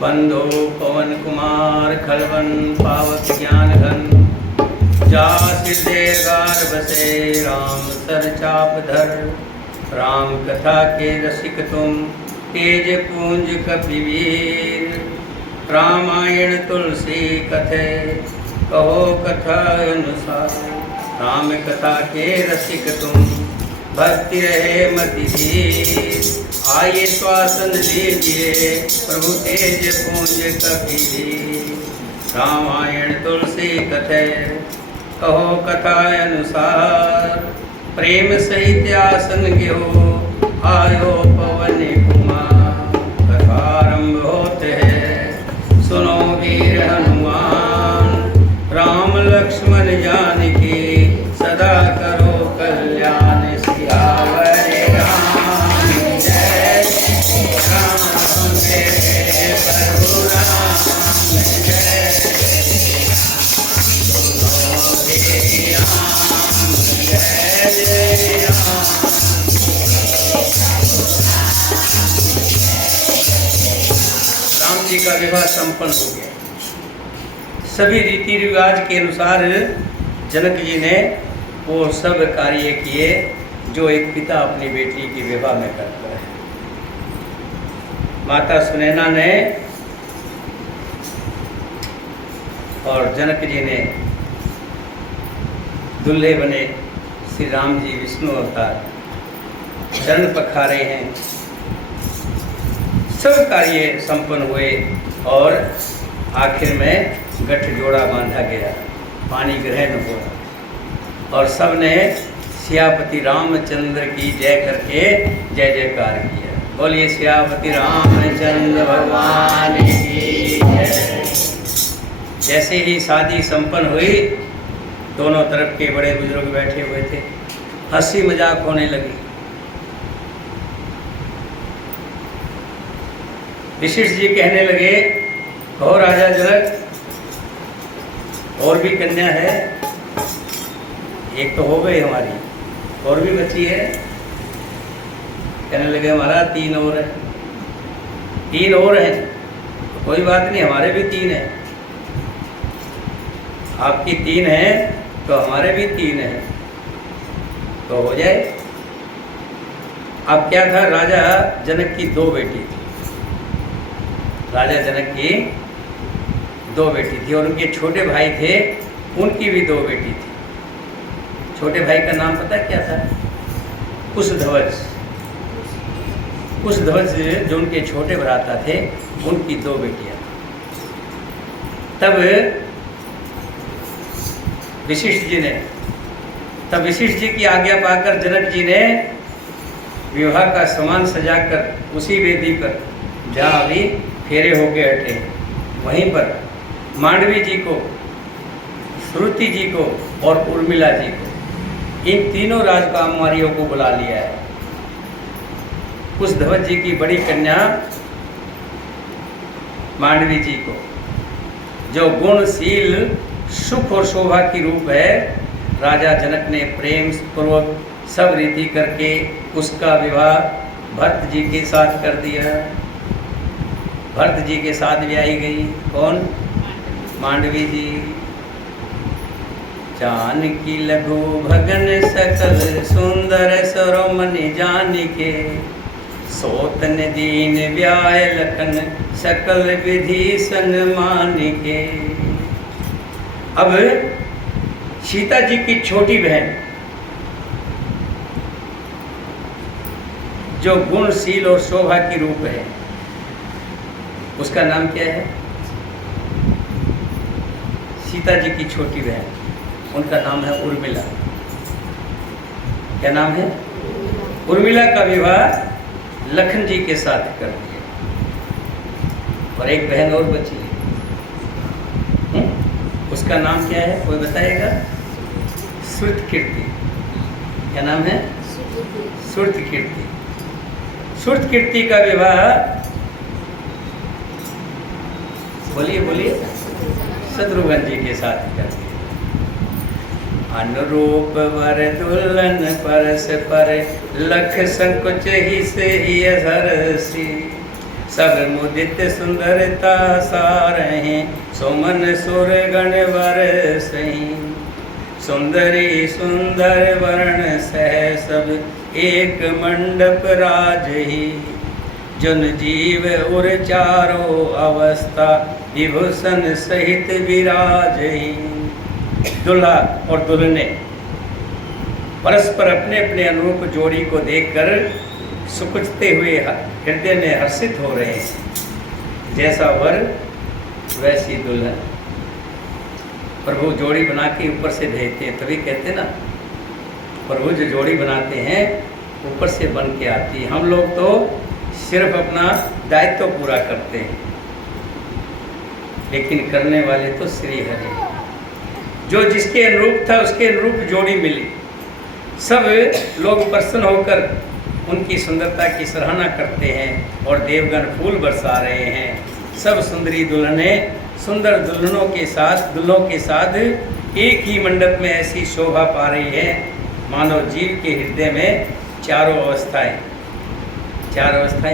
बंधो पवन कुमार खलवन पावक ज्ञान घन जा सिद्धे गार बसे राम सर चाप धर। राम कथा के रसिक तुम तेज पूंज कपिवीर। रामायण तुलसी कथे कहो कथा अनुसार। राम कथा के रसिक तुम भक्ति रहे मति धीर। आइए श्वासन लीजिए प्रभु तेज पूंज कपिवीर। रामायण तुलसी कथे कहो कथा अनुसार। प्रेम सहित आसन गिरो आयो पवन कुमार। कथारंभ होते है सुनो वीर हनुमान। राम लक्ष्मण जानकी सदा करो कल्याण। सियावर राम जय राम जय प्रभु राम जय। सुनो वीर राम जय जय राम। राम जी का विवाह संपन्न हो गया। सभी रीति रिवाज के अनुसार जनक जी ने वो सब कार्य किए जो एक पिता अपनी बेटी की विवाह में करता है। माता सुनैना ने और जनक जी ने दुल्हे बने श्री राम जी विष्णु अवतार चरण पखारे हैं। सब कार्य संपन्न हुए और आखिर में गठजोड़ा बांधा गया, पानी ग्रहण हुआ और सबने सियापति रामचंद्र की जय करके जय जयकार किया। बोलिए सियापति रामचंद्र भगवान की जय। जैसे ही शादी संपन्न हुई, दोनों तरफ के बड़े बुजुर्ग बैठे हुए थे। हंसी मजाक होने लगी। वशिष्ठ जी कहने लगे, और राजा जनक, और भी कन्या है? एक तो हो गई हमारी, और भी बची है? कहने लगे, हमारा 3 और है। 3 और हैं तो कोई बात नहीं, हमारे भी 3 हैं। आपकी 3 हैं तो हमारे भी 3 हैं, तो हो जाए। अब क्या था, राजा जनक की 2 बेटी थी। राजा जनक की 2 बेटी थी और उनके छोटे भाई थे, उनकी भी 2 बेटी थी। छोटे भाई का नाम पता क्या था? कुशध्वज। कुशध्वज जो उनके छोटे भ्राता थे, उनकी 2 बेटियां। तब वशिष्ठ जी की आज्ञा पाकर जनक जी ने विवाह का सामान सजाकर उसी वेदी पर, जहाँ अभी फेरे होके हटे, वहीं पर मांडवी जी को, श्रुति जी को और उर्मिला जी को, इन तीनों राजकुमारियों को बुला लिया है। कुशध्वज जी की बड़ी कन्या मांडवी जी को, जो गुणशील, सुख और शोभा की रूप है, राजा जनक ने प्रेम पूर्वक सब रीति करके उसका विवाह भरत जी के साथ कर दिया। भरत जी के साथ ब्याही गई। कौन? मांडवी जी। जानकी लघु भगन सकल सुंदर सरोमणि जानिके, सोतन दीन व्याय लखन सकल विधि सन्मानिके। अब सीता जी की छोटी बहन, जो गुणशील और शोभा की रूप है, उसका नाम क्या है? सीता जी की छोटी बहन, उनका नाम है उर्मिला। क्या नाम है? उर्मिला का विवाह लखन जी के साथ कर दिया। और एक बहन और बची है, उसका नाम क्या है, कोई बताएगा? श्रुतकीर्ति। क्या नाम है? श्रुतकीर्ति। श्रुतकीर्ति का विवाह, बोलिए, शत्रुघ्न जी के साथ कर दिया। अनुरूप वर दुल्हन परस पर, लख संकुच ही से ही सरसी। सब मुदित सुंदरता सारहि, सुमन सुर गण वर सही। सुंदरी सुंदर वर्ण सह सब, एक मंडप राजहि। जन जीव उर चारों अवस्था, विभूषण सहित विराजहि। दुल्हा और दुल्हने परस्पर अपने अपने अनुरूप जोड़ी को देखकर सुकुचते हुए हृदय में हर्षित हो रहे हैं। जैसा वर वैसी दुल्हन। प्रभु जोड़ी बना के ऊपर से भेजते हैं, तभी कहते ना, प्रभु जो जोड़ी बनाते हैं ऊपर से बन के आती है। हम लोग तो सिर्फ अपना दायित्व पूरा करते हैं, लेकिन करने वाले तो श्री हरि। जो जिसके अनुरूप था उसके अनुरूप जोड़ी मिली। सब लोग प्रसन्न होकर उनकी सुंदरता की सराहना करते हैं और देवगण फूल बरसा रहे हैं। सब सुंदरी दुल्हनें सुंदर दुल्हनों के साथ एक ही मंडप में ऐसी शोभा पा रही है, मानो जीव के हृदय में चारों अवस्थाएं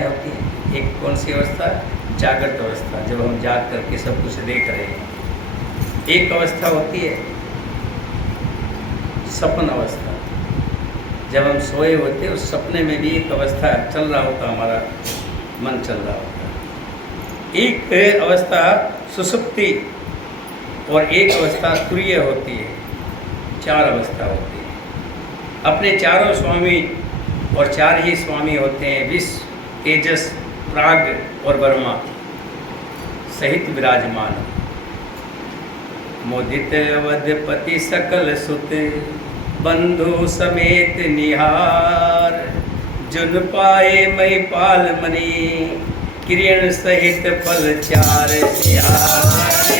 होती हैं। एक कौन सी अवस्था? जागृत अवस्था, जब हम जाग करके सब कुछ देख रहे हैं। एक अवस्था होती है सपन अवस्था, जब हम सोए होते उस सपने में भी एक अवस्था चल रहा होता, हमारा मन चल रहा होता। एक अवस्था सुषुप्ति और एक अवस्था तुरीय होती है। 4 अवस्था होती है। अपने चारों स्वामी और 4 ही स्वामी होते हैं, विश्व, तेजस, प्राग और ब्रह्मा सहित विराजमान। मोदित अवधपति सकल सुत, बंधु समेत निहार। जुन पाए मई पाल मनी, किरण सहित पल 4 तिहार।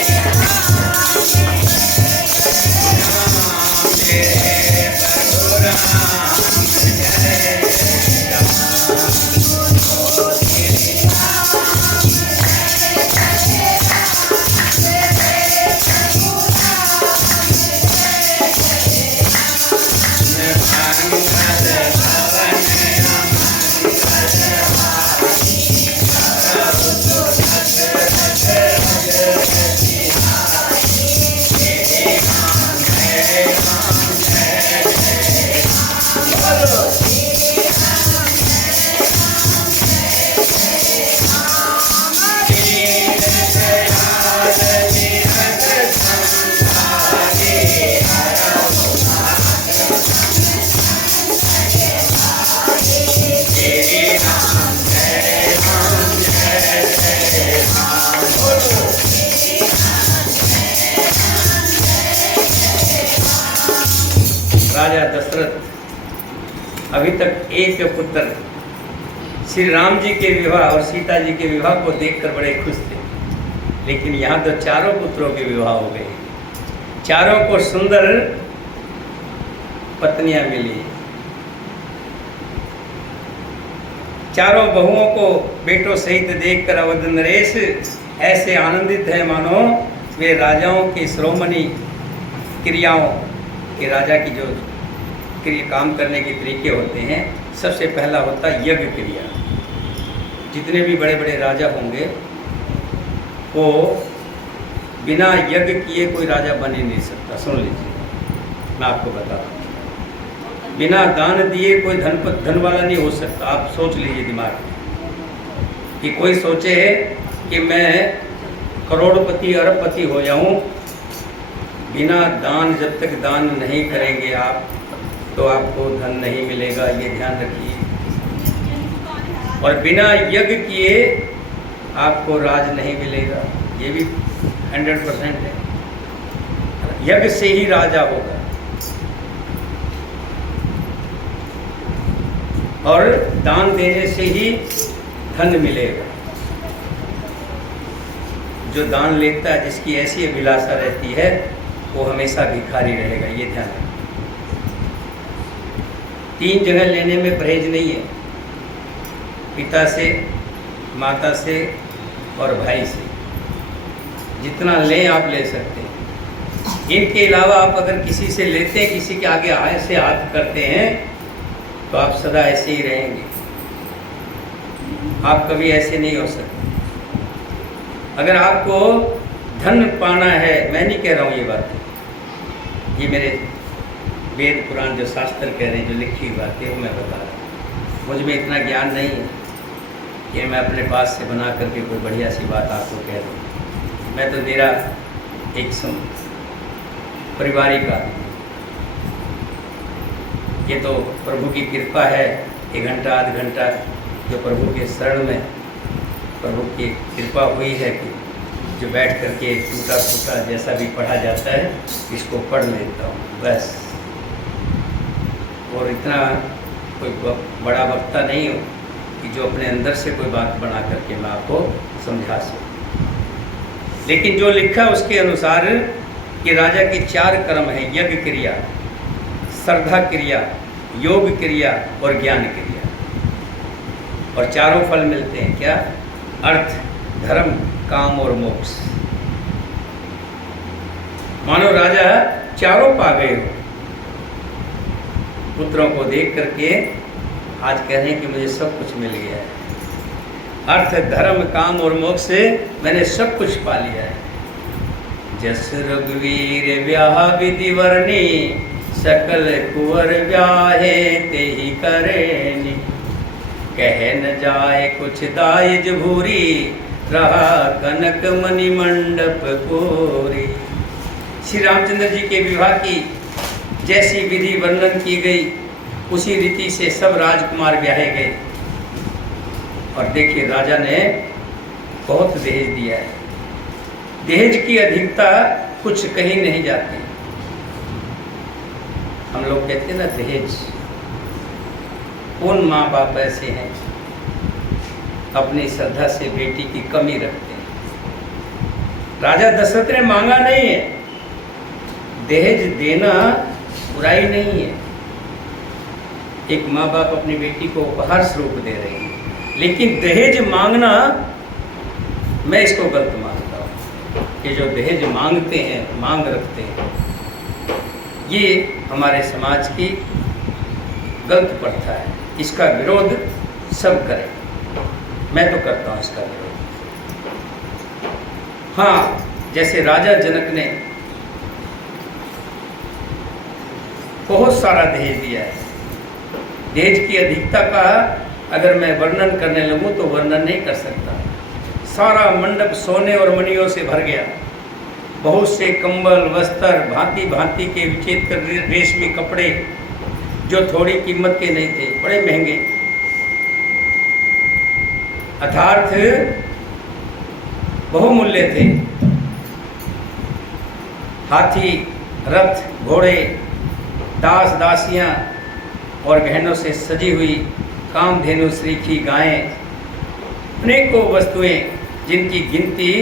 दशरथ अभी तक एक पुत्र श्री राम जी के विवाह और सीता जी के विवाह को देखकर बड़े खुश थे, लेकिन यहाँ तो चारों पुत्रों के विवाह हो गए, चारों को सुंदर पत्नियां मिली, चारों बहुओं को बेटों सहित देखकर अवध नरेश ऐसे आनंदित है मानो वे राजाओं की श्रोमणी क्रियाओं के राजा की जो क्रिया काम करने के तरीके होते हैं, सबसे पहला होता है यज्ञ क्रिया। जितने भी बड़े बड़े राजा होंगे वो बिना यज्ञ किए कोई राजा बन ही नहीं सकता। सुन लीजिए, मैं आपको बता रहा हूँ, बिना दान दिए कोई धन वाला नहीं हो सकता। आप सोच लीजिए दिमाग में कि कोई सोचे कि मैं करोड़पति अरबपति हो जाऊं, बिना दान, जब तक दान नहीं करेंगे आप तो आपको धन नहीं मिलेगा, ये ध्यान रखिए। और बिना यज्ञ किए आपको राज नहीं मिलेगा, ये भी 100% है। यज्ञ से ही राजा होगा और दान देने से ही धन मिलेगा। जो दान लेता है, जिसकी ऐसी अभिलाषा रहती है, वो हमेशा भिखारी रहेगा, ये ध्यान रखना। 3 जगह लेने में परहेज नहीं है, पिता से, माता से और भाई से। जितना लें आप ले सकते हैं। इनके अलावा आप अगर किसी से लेते हैं, किसी के आगे ऐसे हाथ करते हैं, तो आप सदा ऐसे ही रहेंगे, आप कभी ऐसे नहीं हो सकते। अगर आपको धन पाना है, मैं नहीं कह रहा हूँ ये बात, ये मेरे वेद पुराण जो शास्त्र कह रहे हैं, जो लिखी हुई बात है वो मैं बता रहा हूँ। मुझ में इतना ज्ञान नहीं है कि मैं अपने पास से बना करके कोई बढ़िया सी बात आपको कह दूँ। मैं तो मेरा एक पारिवारिक आदमी, ये तो प्रभु की कृपा है। 1 घंटा आध घंटा जो प्रभु के शरण में प्रभु की कृपा हुई है कि जो बैठ करके टूटा फूटा जैसा भी पढ़ा जाता है, इसको पढ़ लेता हूँ बस। और इतना कोई बड़ा वक्ता नहीं हो कि जो अपने अंदर से कोई बात बना करके मैं आपको समझा सकूँ। लेकिन जो लिखा उसके अनुसार कि राजा के 4 कर्म हैं, यज्ञ क्रिया, श्रद्धा क्रिया, योग क्रिया और ज्ञान क्रिया। और चारों फल मिलते हैं क्या? अर्थ, धर्म, काम और मोक्ष। मानो राजा चारों पा गए हो। पुत्रों को देख करके आज कह रहे हैं कि मुझे सब कुछ मिल गया है। अर्थ, धर्म, काम और मोक्ष से मैंने सब कुछ पा लिया है। जस रघुवीर ब्याह विधि वर्णी, सकल कुंवर ब्याहे ते ही करेनी। कह न जाए कुछ दायज भूरी, रहा कनक मणि मंडप कोरी। श्री रामचंद्र जी के विवाह की जैसी विधि वर्णन की गई, उसी रीति से सब राजकुमार ब्याहे गए। और देखिए, राजा ने बहुत दहेज दिया है। दहेज की अधिकता कुछ कहीं नहीं जाती। हम लोग कहते हैं ना दहेज। कौन माँ बाप ऐसे हैं अपनी श्रद्धा से बेटी की कमी रखते हैं? राजा दशरथ ने मांगा नहीं है। दहेज देना बुराई नहीं है। एक माँ बाप अपनी बेटी को उपहार स्वरूप दे रही है, लेकिन दहेज मांगना, मैं इसको गलत मानता हूँ कि जो दहेज मांगते हैं, मांग रखते हैं, ये हमारे समाज की गलत प्रथा है। इसका विरोध सब करें, मैं तो करता हूँ इसका विरोध। हाँ, जैसे राजा जनक ने बहुत सारा दहेज दिया है। दहेज की अधिकता का अगर मैं वर्णन करने लगूँ तो वर्णन नहीं कर सकता। सारा मंडप सोने और मणियों से भर गया। बहुत से कंबल, वस्त्र, भांति भांति के विचित्र रेशमी कपड़े, जो थोड़ी कीमत के नहीं थे, बड़े महंगे, अर्थात बहुमूल्य थे। हाथी, रथ, घोड़े, दास दासियाँ और गहनों से सजी हुई कामधेनु श्री की गायें, अनेकों वस्तुएं जिनकी गिनती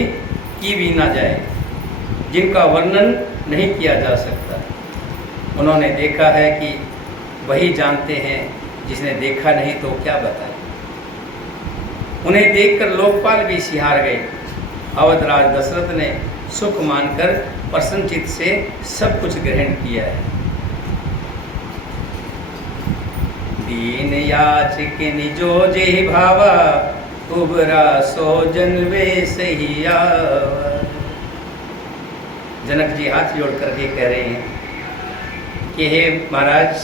की भी ना जाए, जिनका वर्णन नहीं किया जा सकता। उन्होंने देखा है कि वही जानते हैं, जिसने देखा नहीं तो क्या बताए। उन्हें देखकर लोकपाल भी सिहार गए। अवधराज दशरथ ने सुख मानकर प्रसन्नचित्त से सब कुछ ग्रहण किया है। दीन याचक निजो जे भावा, उबरा सो जन वे सही आवा। जनक जी हाथ जोड़ करके कह रहे हैं कि हे महाराज,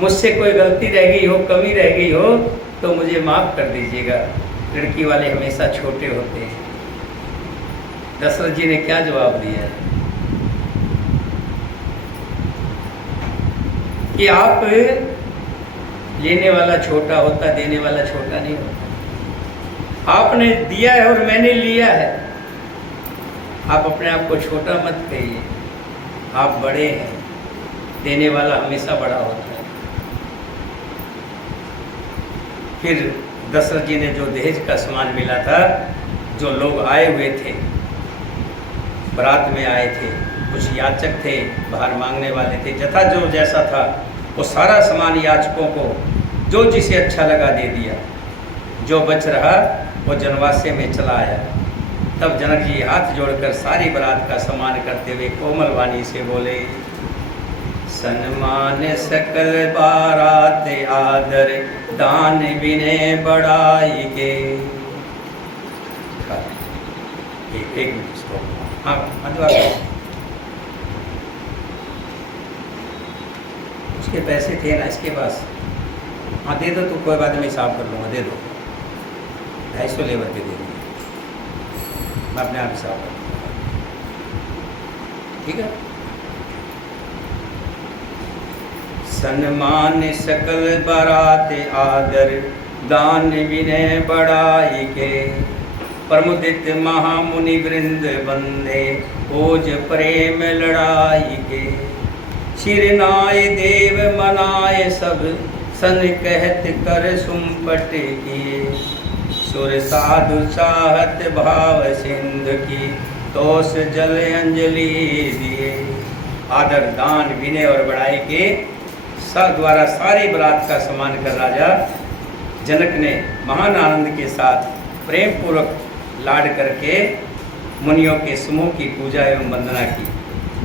मुझसे कोई गलती रह गई हो, कमी रह गई हो तो मुझे माफ़ कर दीजिएगा। लड़की वाले हमेशा छोटे होते हैं। दशरथ जी ने क्या जवाब दिया कि आप लेने वाला छोटा होता, देने वाला छोटा नहीं होता। आपने दिया है और मैंने लिया है। आप अपने आप को छोटा मत कहिए, आप बड़े हैं। देने वाला हमेशा बड़ा होता है। फिर दशरथ जी ने जो दहेज का सामान मिला था, जो लोग आए हुए थे, बारात में आए थे, कुछ याचक थे, बाहर मांगने वाले थे, जथा जो जैसा था वो सारा सामान याचकों को जो जिसे अच्छा लगा दे दिया। जो बच रहा वो जनवासे में चला आया। तब जनक जी हाथ जोड़कर सारी बारात का सम्मान करते हुए कोमल वाणी से बोले, सन्मान सकल बारात आदर, दान विनय बढ़ाई के। एक मिनट इसको, हाँ उसके पैसे थे ना इसके पास, हाँ दे दो, तो कोई बात नहीं, हिसाब कर लूँगा, दे दो। 250 लेबर के दे दो, मैं अपने आप हिसाब कर लूँगा, ठीक है। सन्मान सकल बारात आदर, दान विनय बढ़ाई के। प्रमुदित महामुनि वृंद बंदे, ओज प्रेम लड़ाई के। सिरनाय देव मनाए सब, सन कहत कर सुमपट किए। सुर साधु चाहत भाव सिंध की, तोस जल अंजलि दिए। आदर, दान, विनय और बढ़ाई के सब द्वारा सारी बारात का सम्मान कर राजा जनक ने महान आनंद के साथ प्रेम पूर्वक लाड करके मुनियों के समूह की पूजा एवं वंदना की।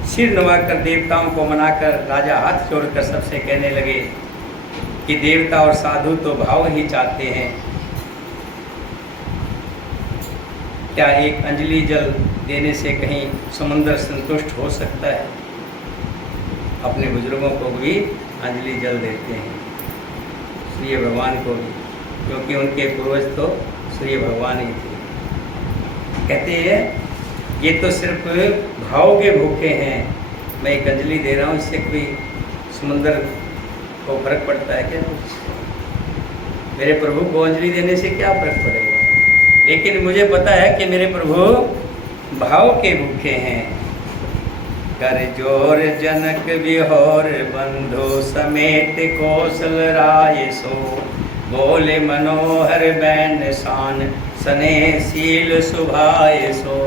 सिर नवाकर देवताओं को मनाकर राजा हाथ जोड़कर सबसे कहने लगे कि देवता और साधु तो भाव ही चाहते हैं। क्या एक अंजलि जल देने से कहीं समुद्र संतुष्ट हो सकता है? अपने बुजुर्गों को भी अंजलि जल देते हैं, सूर्य भगवान को भी, क्योंकि उनके पूर्वज तो सूर्य भगवान ही थे। कहते हैं ये तो सिर्फ भाव के भूखे हैं, मैं एक अंजलि दे रहा हूँ, इससे कोई समुद्र को फर्क पड़ता है क्या? कुछ मेरे प्रभु को अंजलि देने से क्या फर्क पड़ेगा? लेकिन मुझे पता है कि मेरे प्रभु भाव के भूखे हैं। कर जोर जनक विहोर बंधु, समेत कौशल राय सो। बोले मनोहर बैन शान, सने शील सुभाए सो।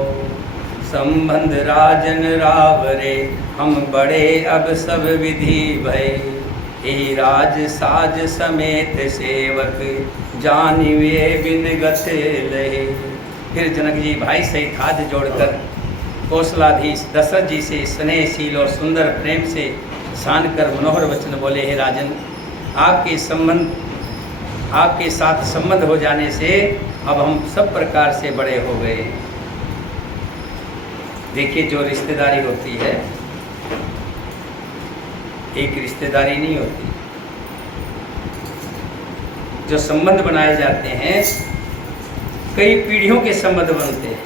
संबंध राजन रावरे, हम बड़े अब सब विधि भय। यही राज साज समेत सेवक, जानिवे बिन गत लहे। फिर जनक जी भाई सहित हाथ जोड़कर कौशलाधीश दशरथ जी से स्नेहशील और सुंदर प्रेम से सान कर मनोहर वचन बोले, हे राजन, आपके साथ संबंध हो जाने से अब हम सब प्रकार से बड़े हो गए। देखिए, जो रिश्तेदारी होती है एक रिश्तेदारी नहीं होती। जो संबंध बनाए जाते हैं कई पीढ़ियों के संबंध बनते हैं,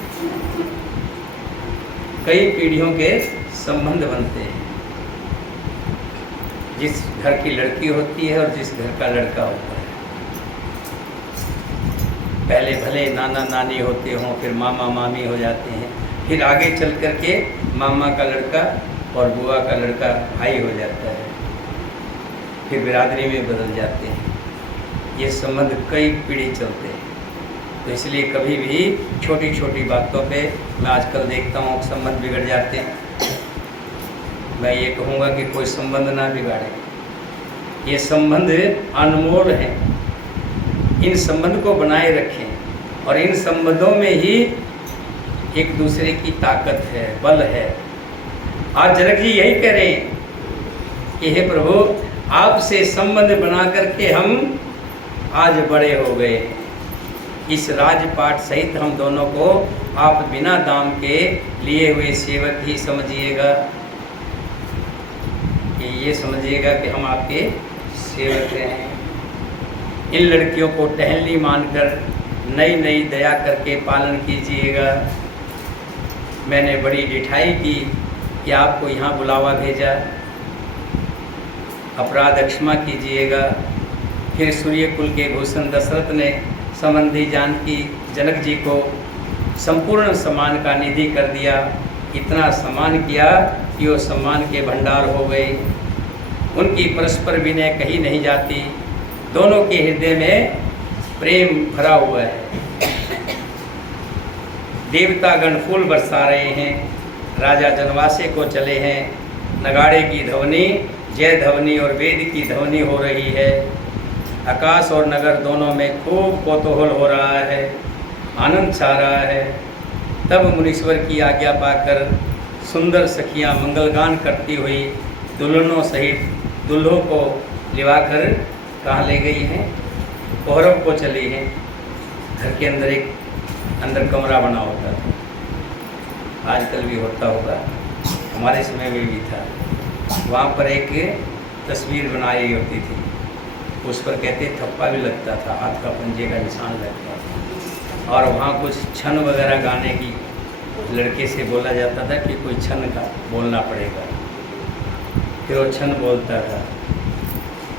कई पीढ़ियों के संबंध बनते हैं। जिस घर की लड़की होती है और जिस घर का लड़का होता है, पहले भले नाना नानी होते हों, फिर मामा मामी हो जाते हैं, फिर आगे चल कर के मामा का लड़का और बुआ का लड़का भाई हो जाता है। फिर बिरादरी में बदल जाते हैं। ये संबंध कई पीढ़ी चलते हैं। तो इसलिए कभी भी छोटी छोटी बातों पे मैं आजकल देखता हूँ संबंध बिगड़ जाते हैं। मैं ये कहूँगा कि कोई संबंध ना बिगाड़े। ये संबंध अनमोल हैं, इन संबंध को बनाए रखें और इन संबंधों में ही एक दूसरे की ताकत है, बल है। आज जनक जी यही कह रहे हैं कि हे प्रभु, आपसे संबंध बना करके हम आज बड़े हो गए। इस राजपाट सहित हम दोनों को आप बिना दाम के लिए हुए सेवक ही समझिएगा, कि ये समझिएगा कि हम आपके सेवक हैं। इन लड़कियों को टहलनी मानकर नई नई दया करके पालन कीजिएगा। मैंने बड़ी डिठाई की कि आपको यहाँ बुलावा भेजा, अपराध क्षमा कीजिएगा। फिर सूर्यकुल के भूषण दशरथ ने संबंधी जानकी जनक जी को संपूर्ण सम्मान का निधि कर दिया। इतना सम्मान किया कि वो सम्मान के भंडार हो गए। उनकी परस्पर विनय कही नहीं जाती। दोनों के हृदय में प्रेम भरा हुआ है। देवतागण फूल बरसा रहे हैं। राजा जनवासे को चले हैं। नगाड़े की ध्वनि, जय ध्वनि और वेद की ध्वनि हो रही है। आकाश और नगर दोनों में खूब कौतूहल हो रहा है, आनंद छा रहा है। तब मुनीश्वर की आज्ञा पाकर सुंदर सखियां मंगलगान करती हुई दुल्हनों सहित दुल्हों को लिवाकर कहाँ ले गई हैं? पौरव को चली हैं। घर के अंदर एक कमरा बना होता था, आजकल भी होता होगा, हमारे समय में भी था। वहाँ पर एक तस्वीर बनाई होती थी, उस पर कहते थप्पा भी लगता था, हाथ का पंजे का निशान लगता था। और वहाँ कुछ छन वगैरह गाने की लड़के से बोला जाता था कि कोई छन का बोलना पड़ेगा, फिर वो छन बोलता था।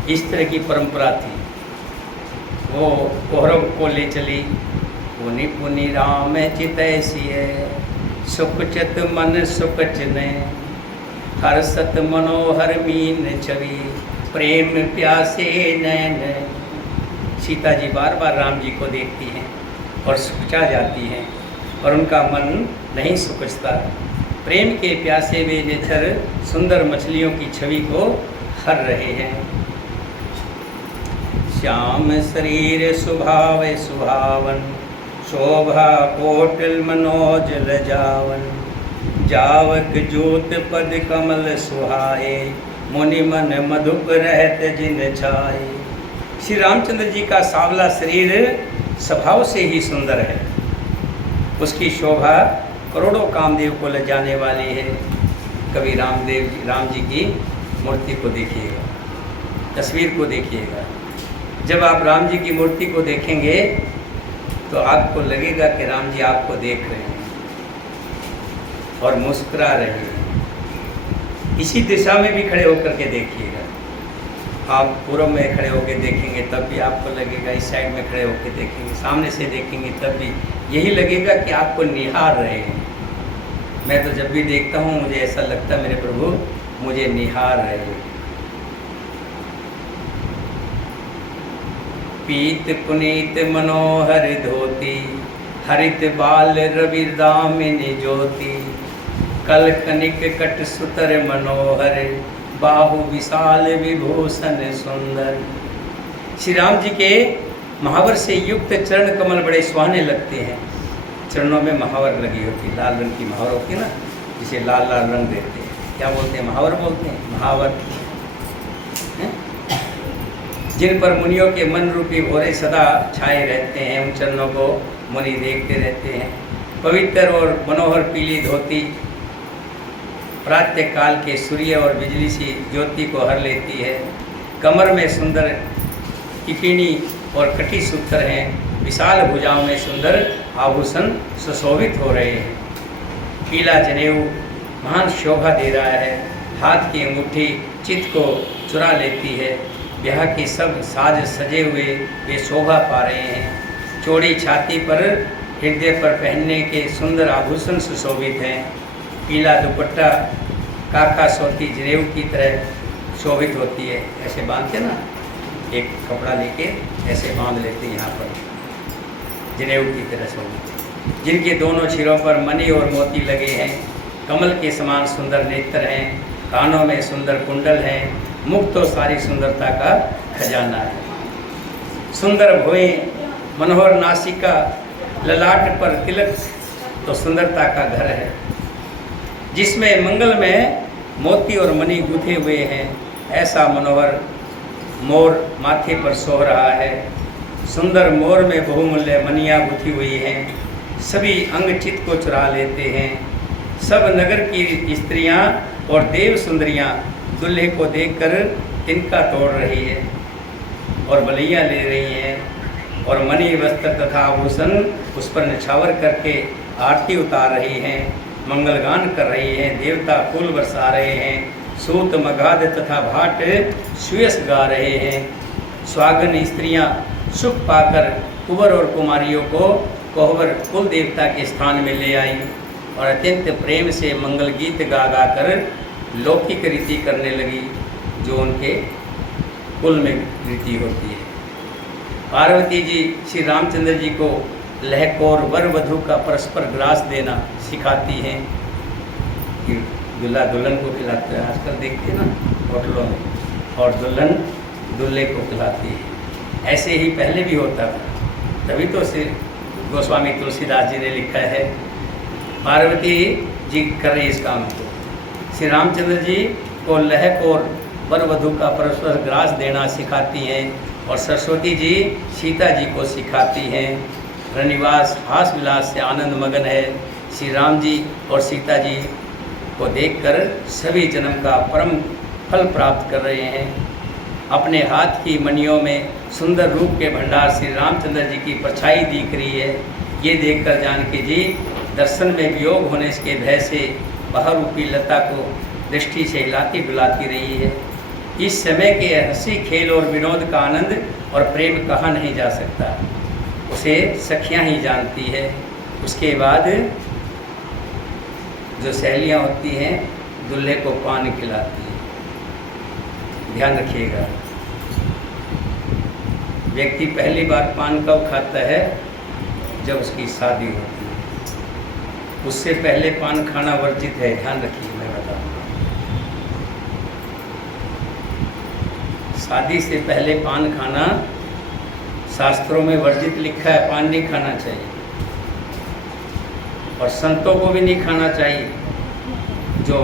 इस तरह की परंपरा थी। वो कौरव को ले चली। पुनि पुनि राम चितैसिय, सुख चित मन सुख चिने, हर्षत मनोहर मीन छवि, प्रेम प्यासे नैन। सीता जी बार बार राम जी को देखती हैं और सुखचा जाती हैं और उनका मन नहीं सुखचता। प्रेम के प्यासे वे नेत्र सुंदर मछलियों की छवि को हर रहे हैं। श्याम शरीर सुभाव सुहावन, शोभा कोटिल मनोज लजावन, जावक जोत पद कमल सुहाए, मुनि मन मधुप रहत जिन छाए। श्री रामचंद्र जी का सांवला शरीर स्वभाव से ही सुंदर है। उसकी शोभा करोड़ों कामदेव को ले जाने वाली है। कभी राम जी की मूर्ति को देखिएगा, तस्वीर को देखिएगा। जब आप राम जी की मूर्ति को देखेंगे तो आपको लगेगा कि राम जी आपको देख रहे हैं और मुस्कुरा रहे हैं। इसी दिशा में भी खड़े होकर के देखिएगा। आप पूर्व में खड़े होकर देखेंगे तब भी आपको लगेगा, इस साइड में खड़े होकर देखेंगे, सामने से देखेंगे तब भी यही लगेगा कि आपको निहार रहे हैं। मैं तो जब भी देखता हूँ मुझे ऐसा लगता है मेरे प्रभु मुझे निहार रहे हैं। पीत पुनीत मनोहर धोती, हरित बाल रवि दामिनी ज्योति, कल कनिक कट सुतर मनोहर, बाहु विशाल विभूषण सुंदर। श्री राम जी के महावर से युक्त चरण कमल बड़े सुहाने लगते हैं। चरणों में महावर लगी होती, लाल रंग की महावर होती है ना, जिसे लाल लाल रंग देते हैं। क्या बोलते हैं? महावर बोलते हैं, महावर। जिन पर मुनियों के मन रूपी भोरे सदा छाए रहते हैं, उन चरणों को मुनि देखते रहते हैं। पवित्र और मनोहर पीली धोती प्रातः काल के सूर्य और बिजली सी ज्योति को हर लेती है। कमर में सुंदर किकिनी और कटी सूत्र हैं। विशाल भुजाओं में सुंदर आभूषण सुशोभित हो रहे हैं। पीला जनेऊ महान शोभा दे रहा है। हाथ की अंगूठी चित्त को चुरा लेती है। ब्याह के सब साज सजे हुए वे शोभा पा रहे हैं। चौड़ी छाती पर हृदय पर पहनने के सुंदर आभूषण सुशोभित हैं। पीला दुपट्टा काका सोती जनेऊ की तरह शोभित होती है, ऐसे बांधते ना, एक कपड़ा लेके ऐसे बांध लेते हैं यहाँ पर, जनेऊ की तरह शोभित, जिनके दोनों सिरों पर मणि और मोती लगे हैं, कमल के समान सुंदर नेत्र हैं, कानों में सुंदर कुंडल हैं, मुख तो सारी सुंदरता का खजाना है। सुंदर भुएं, मनोहर नासिका, ललाट पर तिलक तो सुंदरता का घर है, जिसमें मंगल में मोती और मणि गूंथे हुए हैं। ऐसा मनोहर मोर माथे पर सो रहा है। सुंदर मोर में बहुमूल्य मणियाँ गुथी हुई हैं, सभी अंग चित्त को चुरा लेते हैं। सब नगर की स्त्रियाँ और देव सुंदरियाँ दूल्हे को देखकर तिनका तोड़ रही है और बलैया ले रही हैं, और मणि वस्त्र तथा आभूषण उस पर निछावर करके आरती उतार रही हैं, मंगलगान कर रही हैं, देवता फूल बरसा रहे हैं, सूत मगाध तथा भाट सुयस गा रहे हैं। स्वागन स्त्रियां सुख पाकर कुंवर और कुमारियों को कोहबर कुल देवता के स्थान में ले आई और अत्यंत प्रेम से मंगल गीत गा गा कर लौकिक रीति करने लगी, जो उनके कुल में रीति होती है। पार्वती जी श्री रामचंद्र जी को लहकोर वर वधू का परस्पर ग्रास देना सिखाती हैं कि दूल्हा दुल्हन को खिलाते हैं, आजकल देखते हैं ना होटलों में, और दुल्हन दूल्हे को खिलाती है। ऐसे ही पहले भी होता था, तभी तो श्री गोस्वामी तुलसीदास जी ने लिखा है। पार्वती जी कर रही इस काम को, श्री रामचंद्र जी को लहकोर वर वधू का परस्पर ग्रास देना सिखाती हैं, और सरस्वती जी सीता जी को सिखाती हैं। रनिवास हास विलास से आनंद मगन है। श्री राम जी और सीता जी को देखकर सभी जन्म का परम फल प्राप्त कर रहे हैं। अपने हाथ की मणियों में सुंदर रूप के भंडार श्री रामचंद्र जी की परछाई दिख रही है। ये देखकर जानकी जी दर्शन में वियोग होने के भय से बाहर रूपी लता को दृष्टि से हिलाती डुलाती रही है। इस समय के हंसी खेल और विनोद का आनंद और प्रेम कहा नहीं जा सकता, उसे सखियां ही जानती है। उसके बाद जो सहेलियां होती हैं दूल्हे को पान खिलाती है। ध्यान रखिएगा, व्यक्ति पहली बार पान कब खाता है? जब उसकी शादी होती है। उससे पहले पान खाना वर्जित है, ध्यान रखिए, मैं बताऊंगा। शादी से पहले पान खाना शास्त्रों में वर्जित लिखा है, पान नहीं खाना चाहिए, और संतों को भी नहीं खाना चाहिए। जो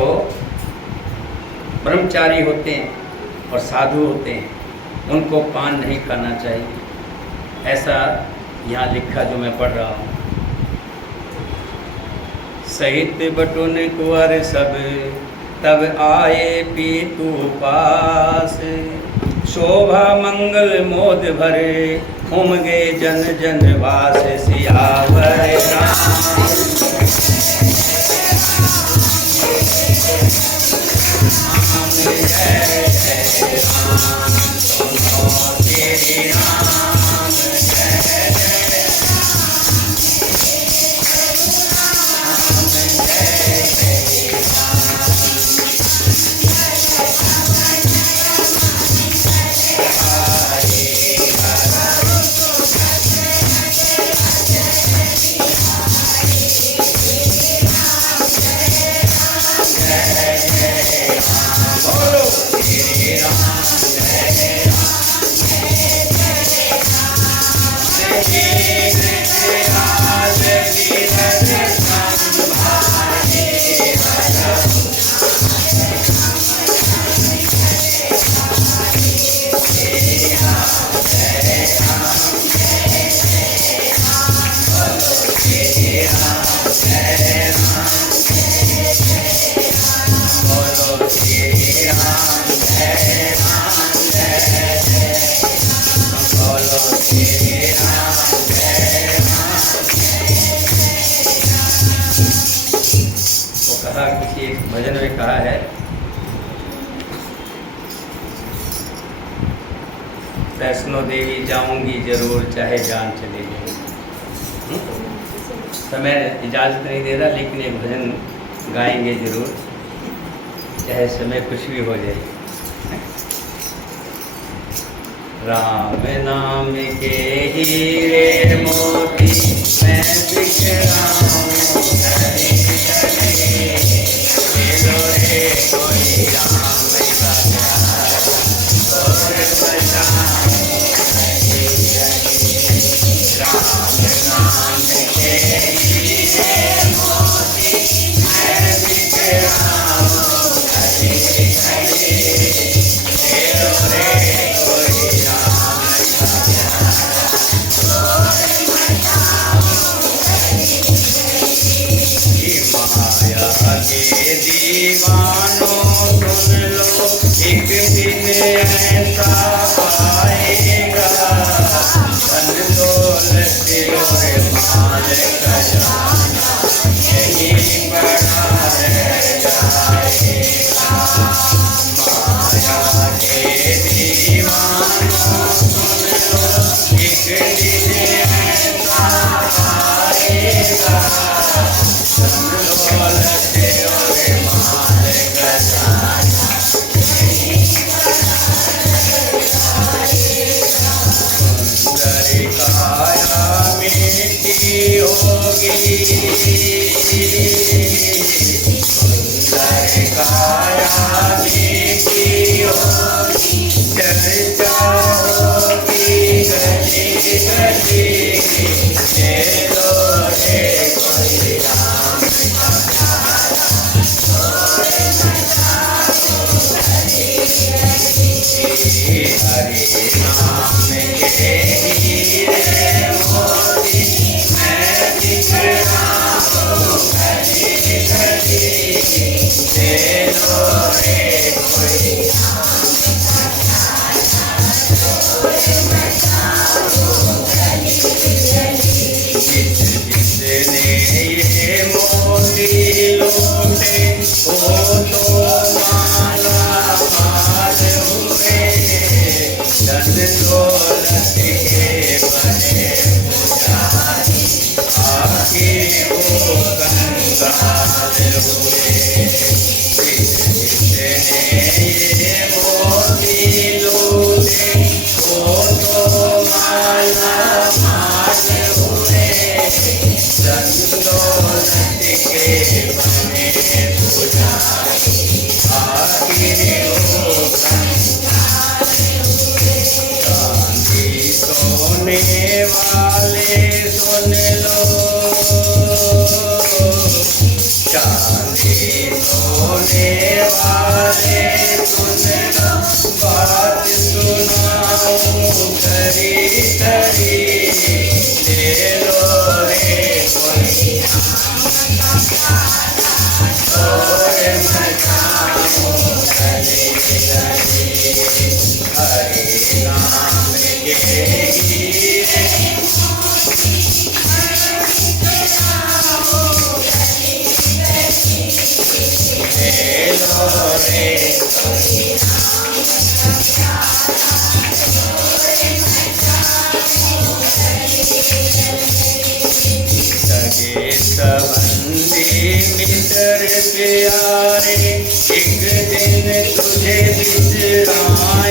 ब्रह्मचारी होते हैं और साधु होते हैं उनको पान नहीं खाना चाहिए, ऐसा यहाँ लिखा जो मैं पढ़ रहा हूँ। सहित बटुन कुंवर सब तब आए पीतु पास, शोभा मंगल मोद भरे उमगे जन जन वास। सियावर किसी एक भजन में कहा है, वैष्णो देवी जाऊंगी जरूर चाहे जान चले जाए। समय इजाज़त नहीं दे रहा, लेकिन एक भजन गाएंगे जरूर, चाहे समय कुछ भी हो जाए। राम नाम के हीरे मोती मैं बिखराऊं गली गली। मिलो रे कोई राम का प्यारा और बचाऊं गली गली। राम नाम के हीरे मोती मैं बिखराऊं गली गली। मिलो रे कोई राम का प्यारा और बचाऊं गली गली। माया के दीवानों सुन लो एक दिन ऐसा आएगा। धन दौलत और माल खजाना यहीं पड़ा रह जाएगा। माया के दीवानों सुन लो एक दिन ऐसा आएगा। धन दौलत और माल खजाना सुंदर काया मिट्टी होगी। सुंदर काया मिट्टी होगी। चर्चा होगी गली गली। चलो रे कोई राम का प्यारा और बचाओ गली गली। हरे नाम के हीरे मोती मैं बिखराऊं गली गली। चलो रे कोई राम का प्यारा और बचाओ गली गली। जिसने ये मोती लूटे वो तो माला माल हुए। धन दौलत के बने पुजारी आखिर वो कंगाल हुए। जिसने ये मोती लूटे वो तो माला माल हुए। धन दौलत के बने पुजारी आखिर वो कंगाल हुए। चांदी सोने वाले सुन लो। चांदी सोने वाले सुन लो। बात सुनाऊं धरी धरी। ले लो रे कोई राम का प्यारा और बचाऊं गली गली। हरे नाम के हीरे मोती मैं बिखराऊं गली गली। ले लो रे कोई राम का प्यारा और बचाऊं गली गली। सगे संबंधी मित्र प्यारे एक दिन तुझे बिसराएंगे।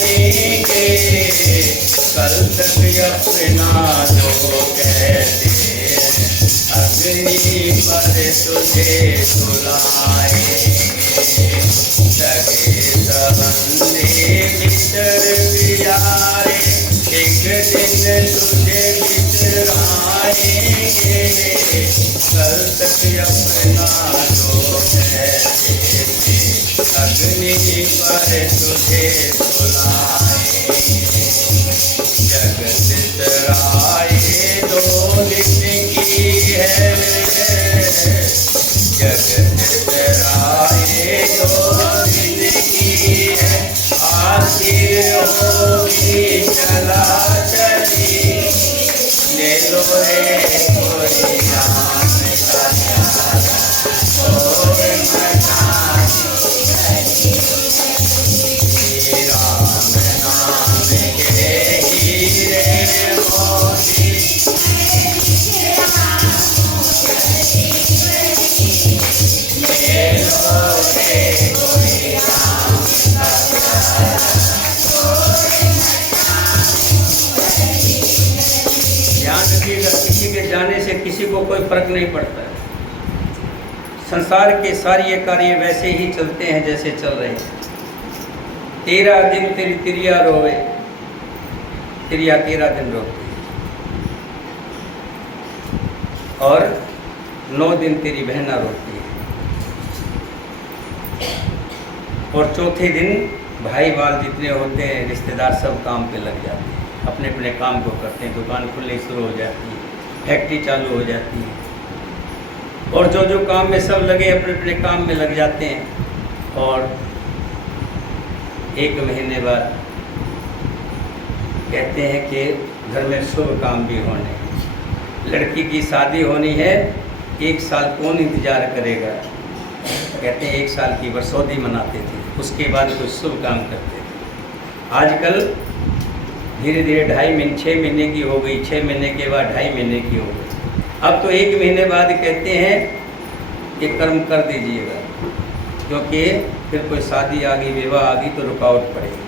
कल तक अपना जो कहते अग्नि पर तुझे सुलाएंगे। सगे संबंधी मित्र प्यारे एक दिन तुझे बिसराएंगे। कल तक अपना जो कहते अग्नि पर तुझे सुलाएंगे। जगत तराए दो दिन की है। जगत तराए दो दिन की है। आखिर होगी चला चली। ले लो रे कोई राम का प्यारा और बचाओ गली गली। राम नाम के हीरे को कोई फर्क नहीं पड़ता है। संसार के सारे कार्य वैसे ही चलते हैं जैसे चल रहे हैं। 13 दिन तेरी तिरिया रोवे, तिरिया 13 दिन रोती है, और 9 दिन तेरी बहना रोती है, और चौथे दिन भाई बाल जितने होते हैं रिश्तेदार सब काम पे लग जाते हैं, अपने अपने काम को करते हैं। दुकान खुलनी शुरू हो जाती है, फैक्ट्री चालू हो जाती है, और जो जो काम में सब लगे अपने अपने काम में लग जाते हैं। और 1 महीने बाद कहते हैं कि घर में शुभ काम भी होने, लड़की की शादी होनी है, 1 साल कौन इंतजार करेगा। कहते हैं 1 साल की बरसौदी मनाते थे, उसके बाद कुछ शुभ काम करते थे। आजकल धीरे धीरे 2.5 महीने 6 महीने की हो गई, 6 महीने के बाद 2.5 महीने की हो गई। अब तो 1 महीने बाद कहते हैं कि कर्म कर दीजिएगा, क्योंकि फिर कोई शादी आ गई, विवाह आ गई तो रुकावट पड़ेगी,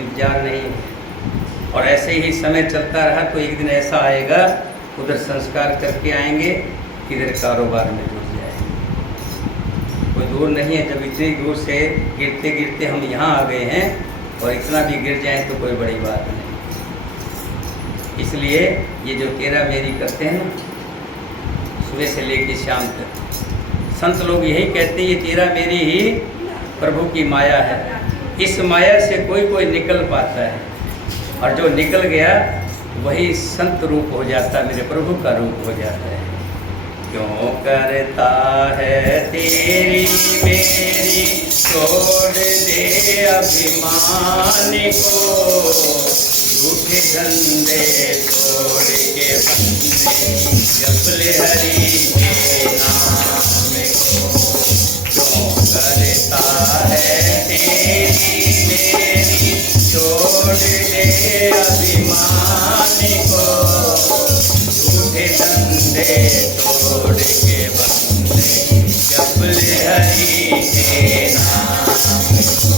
इंतजार नहीं है। और ऐसे ही समय चलता रहा तो एक दिन ऐसा आएगा, उधर संस्कार करके आएंगे, इधर कारोबार में जुड़ जाएंगे। कोई दूर नहीं है, जब इतनी दूर से गिरते गिरते हम यहाँ आ गए हैं, और इतना भी गिर जाएं तो कोई बड़ी बात नहीं। इसलिए ये जो 13 मेरी करते हैं ना, सुबह से लेकर शाम तक, संत लोग यही कहते हैं ये 13 मेरी ही प्रभु की माया है। इस माया से कोई कोई निकल पाता है, और जो निकल गया वही संत रूप हो जाता है, मेरे प्रभु का रूप हो जाता है। क्यों करता है तेरी मेरी, छोड़ दे अभिमान को, झूठे धंधे छोड़ के बंदे जप ले हरि के नाम को। क्यों करता है तेरी मेरी, छोड़ दे अभिमान को, झूठे धंधे छोड़ के बंदे जप ले हरि के नाम को।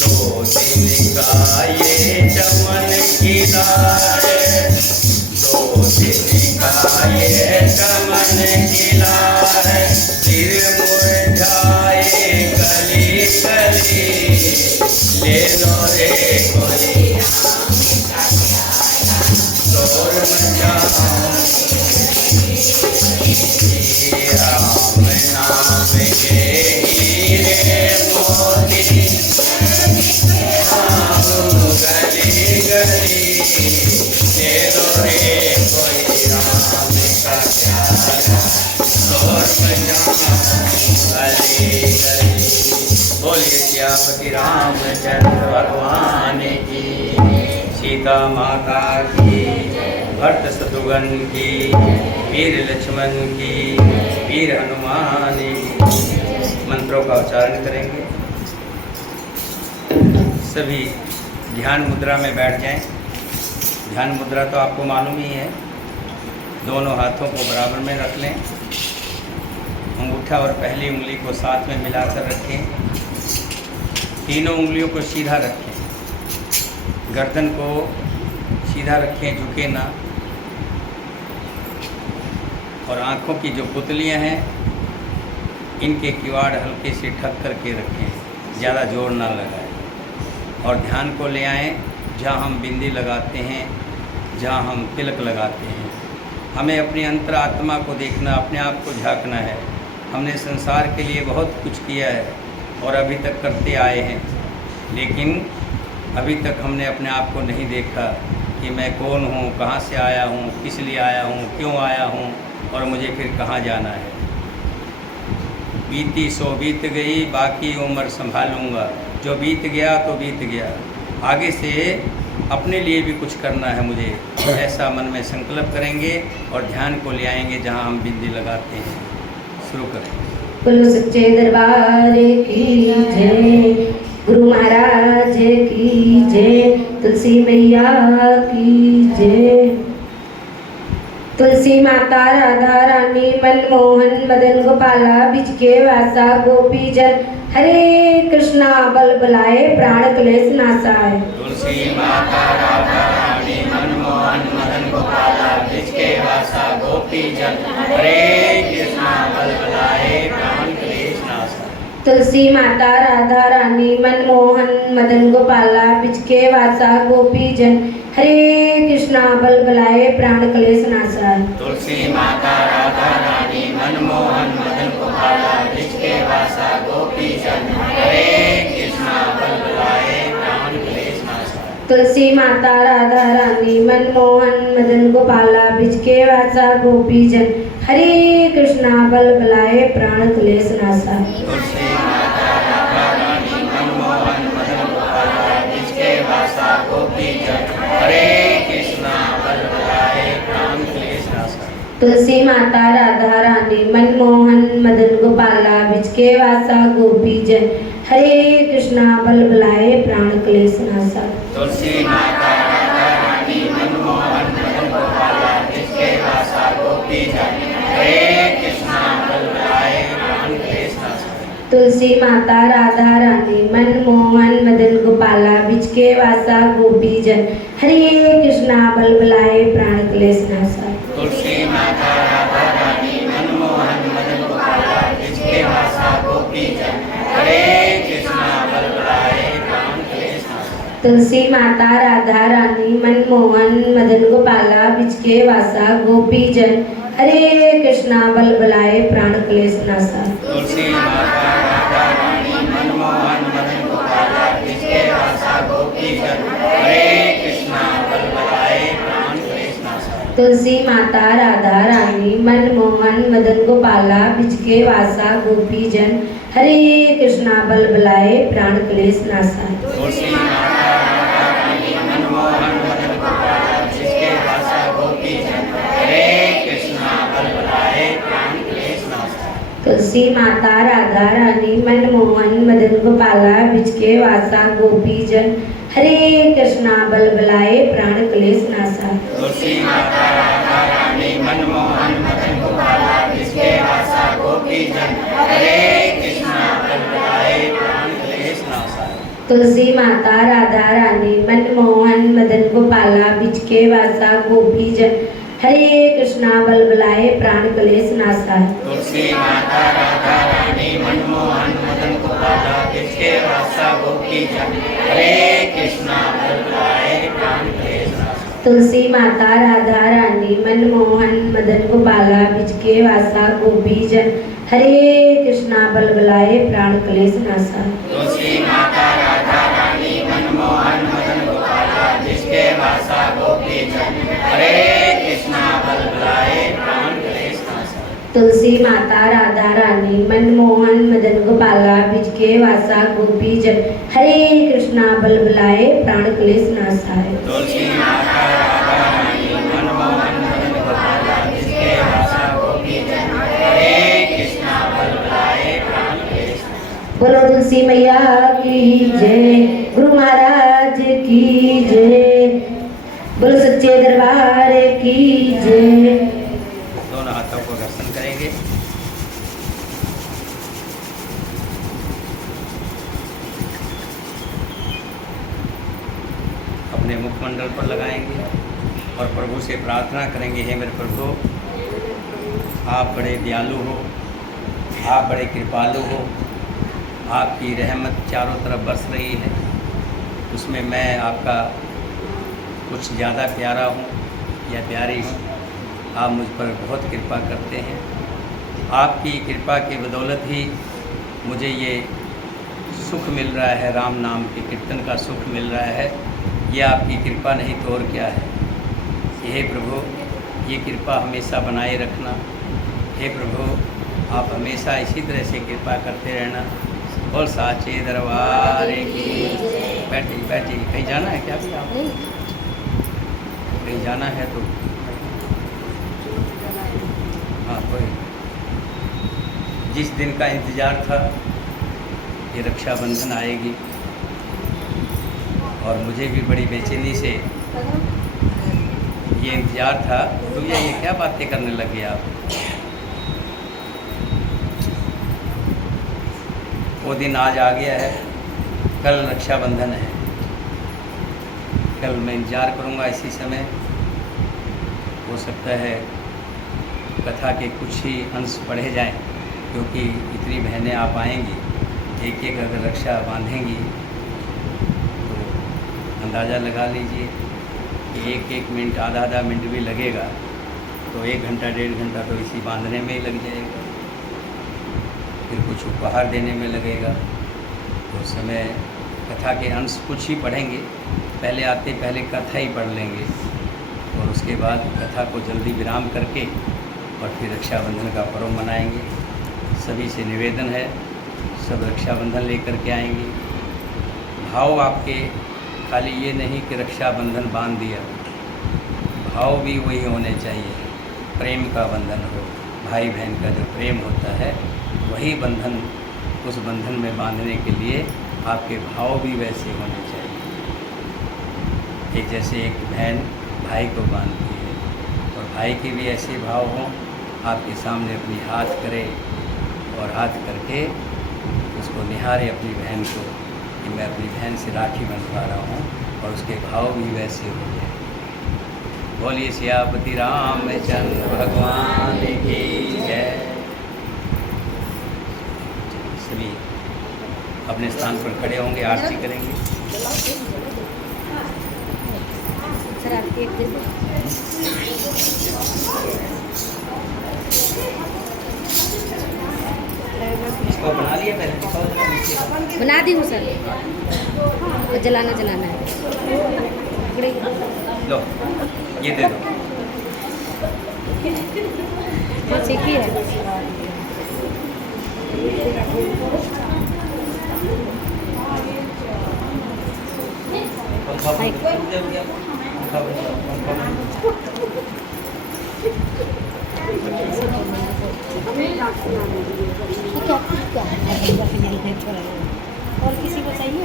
2 दिन का ये चमन खिला है, 2 दिन का ये चमन खिला है, फिर मुरझाए कली कली, ले लो रे कोई शोर मचाओ, राम नाम के हीरे मोती, गली गली ले लो रे कोई राम का प्यारा, शोर मचाओ गली गली। बोलिए सियापति रामचंद्र भगवान की, सीता माता की, भरत शत्रुघ्न की, वीर लक्ष्मण की, वीर हनुमान की। मंत्रों का उच्चारण करेंगे। सभी ध्यान मुद्रा में बैठ जाएं। ध्यान मुद्रा तो आपको मालूम ही है, दोनों हाथों को बराबर में रख लें, अंगूठा और पहली उंगली को साथ में मिलाकर रखें, तीनों उंगलियों को सीधा रखें, गर्दन को सीधा रखें, झुके ना, और आँखों की जो पुतलियाँ हैं इनके किवाड़ हल्के से ठक करके रखें, ज़्यादा जोर ना लगाएं, और ध्यान को ले आएँ जहाँ हम बिंदी लगाते हैं, जहाँ हम तिलक लगाते हैं। हमें अपनी अंतरात्मा को देखना, अपने आप को झांकना है। हमने संसार के लिए बहुत कुछ किया है और अभी तक करते आए हैं, लेकिन अभी तक हमने अपने आप को नहीं देखा कि मैं कौन हूँ, कहाँ से आया हूँ, किस लिए आया हूँ, क्यों आया हूँ, और मुझे फिर कहाँ जाना है। बीती सो बीत गई, बाकी उम्र संभालूंगा। जो बीत गया तो बीत गया, आगे से अपने लिए भी कुछ करना है मुझे, ऐसा मन में संकल्प करेंगे और ध्यान को ले आएंगे जहाँ हम बिंदी लगाते हैं। शुरू करें। बोलो सच्चे दरबार की जय, गुरु महाराज की जय, तुलसी मैया की जय। तुलसी माता राधा रानी मनमोहन मदन गोपाला बिच के वासा गोपी जन, हरे कृष्णा बल बुलाए प्राण क्लेश नासाय। तुलसी माता राधा रानी मनमोहन मदन गोपाला बिच के वासा गोपी जन, हरे कृष्णा बल बलाए प्राण क्लेश नासा। तुलसी माता राधा रानी मनमोहन मदन गोपाला बिचके वासा गोपी जन, हरे कृष्णा बल बलाए प्राण क्लेश नासा। तुलसी माता राधा रानी मनमोहन मदन गोपाला बिच के वासा गोपी जन, हरे कृष्णा बल बलाए प्राण क्लेश नासा। तुलसी माता राधा रानी मनमोहन मदन गोपाला बिचके वासा गोपी जन, हरे कृष्णा बल बलाए प्राण क्लेश नासा। तुलसी माता राधा रानी मनमोहन मदन गोपाला बिच के वासा गोपी जन, हरे कृष्णा बल बलाए प्राण क्लेश नासा। तुलसी माता राधा रानी मनमोहन मदन गोपाला बिचके वासा गोपी जन, हरे कृष्णा बल बलाए प्राण क्लेश नासा। तुलसी माता राधा रानी मनमोहन मदन गोपाला बिच के वासा गोपी जन, हरे कृष्णा बल बलाए प्राण क्लेश नासा। तुलसी माता राधा रानी मनमोहन मदन गोपाला बिचके वासा गोपी जन, हरे कृष्णा बल बलाए प्राण क्लेश नासा। तुलसी माता राधा रानी मनमोहन मदन गोपाला बिच के वासा गोपी जन, हरे कृष्णा बल बलाए प्राण क्लेश नासा। तुलसी माता राधा रानी मनमोहन मदन गोपाला बिचके वासा गोपी जन, हरे कृष्णा बल बलाए प्राण क्लेश नासा। तुलसी माता राधा रानी मनमोहन मदन गोपाला बिच के वासा गोपी जन, हरे कृष्णा बल बलाए प्राण क्लेश नासा। तुलसी माता राधा रानी मनमोहन मदन गोपाला बिचके वासा गोपी जन, हरे कृष्णा बल बलाए प्राण क्लेश नासा। तुलसी माता राधा रानी मनमोहन मदन गोपाला बिच के वासा गोपी जन, हरे कृष्णा बल बलाए प्राण क्लेश नासा। तुलसी माता राधा रानी मनमोहन मदन गोपाला बिचके वासा गोपी जन, हरे कृष्णा बल बलाए प्राण क्लेश नासा। तुलसी माता राधा रानी मनमोहन मदन गोपाला बिच के वासा गोपी जन, हरे कृष्णा बल बलाए प्राण क्लेश नासा। तुलसी माता राधा रानी मनमोहन मदन गोपाला बिचके वासा गोपी जन, हरे कृष्णा बल बलाए प्राण क्लेश नासा। तुलसी माता राधा रानी मनमोहन मदन गोपाला बिच के वासा गोपी जन, हरे कृष्णा बल बलाए प्राण क्लेश नासा। तुलसी माता राधा रानी मनमोहन मदन गोपाला बिचके वासा गोपी जन, हरे कृष्णा बल बलाए प्राण क्लेश नासा। तुलसी माता राधा रानी मनमोहन मदन गोपाला बिच के वासा गोपी जन, हरे कृष्णा बल बलाए प्राण क्लेश नासा। तुलसी माता राधा रानी मनमोहन मदन गोपाला बिचके वासा गोपी जन, हरे कृष्णा बल बलाए प्राण क्लेश नासा। तुलसी माता राधा रानी मनमोहन मदन गोपाला बिच के वासा गोपी जन, हरे कृष्णा बल बलाए प्राण क्लेश नासा। बोलो तुलसी मैया की जय, गुरु महाराज की जय, बोलो सच्चे दरबार की जय। दोनों हाथों को दर्शन करेंगे। अपने मुखमंडल पर लगाएंगे और प्रभु से प्रार्थना करेंगे, हे मेरे प्रभु, आप बड़े दयालु हो, आप बड़े कृपालु हो, आपकी रहमत चारों तरफ बरस रही है, उसमें मैं आपका कुछ ज़्यादा प्यारा हूँ या प्यारी हूँ। आप मुझ पर बहुत कृपा करते हैं। आपकी कृपा की बदौलत ही मुझे ये सुख मिल रहा है, राम नाम के कीर्तन का सुख मिल रहा है। ये आपकी कृपा नहीं तो और क्या है। हे प्रभु, ये कृपा हमेशा बनाए रखना। हे प्रभु, आप हमेशा इसी तरह से कृपा करते रहना। बोल साचे दरबार की। बैठिए बैठिए। कहीं जाना है क्या भी आप? कहीं जाना है तो हाँ, कोई जिस दिन का इंतज़ार था, ये रक्षाबंधन आएगी और मुझे भी बड़ी बेचैनी से ये इंतज़ार था। तो ये क्या बातें करने लगे आप? वो दिन आज आ गया है, कल रक्षाबंधन है। कल मैं इंतज़ार करूँगा इसी समय हो सकता है कथा के कुछ ही अंश पढ़े जाएं, क्योंकि इतनी बहनें आप आएंगी, एक एक अगर रक्षा बांधेंगी तो अंदाज़ा लगा लीजिए कि एक एक मिनट, आधा आधा मिनट भी लगेगा तो 1 घंटा 1.5 घंटा तो इसी बांधने में ही लग जाएगा। फिर कुछ उपहार देने में लगेगा। तो समय कथा के अंश कुछ ही पढ़ेंगे, पहले कथा ही पढ़ लेंगे और उसके बाद कथा को जल्दी विराम करके और फिर रक्षाबंधन का पर्व मनाएंगे। सभी से निवेदन है, सब रक्षाबंधन लेकर के आएंगे। भाव आपके खाली ये नहीं कि रक्षाबंधन बांध दिया, भाव भी वही होने चाहिए, प्रेम का बंधन हो। भाई बहन का जो प्रेम होता है वही बंधन, उस बंधन में बांधने के लिए आपके भाव भी वैसे होने चाहिए। एक जैसे एक बहन भाई को बांधती है और भाई के भी ऐसे भाव हों, आपके सामने अपनी हाथ करे और हाथ करके उसको निहारे अपनी बहन को कि मैं अपनी बहन से राखी बंधवा रहा हूँ, और उसके भाव भी वैसे हो जाए। बोलिए सियापति रामचंद्र भगवान की जय। सभी अपने स्थान पर खड़े होंगे, आरती करेंगे। सर आपके एक दिन इसको बना लिया पहले, दिखाओ जरा नीचे। बना दी हूँ सर, और जलाना है। लो ये दे दो। हाँ ठीक ही है। पंखा बंद कर दिया, पंखा बंद करो, पंखा बंद करो। और किसी को चाहिए?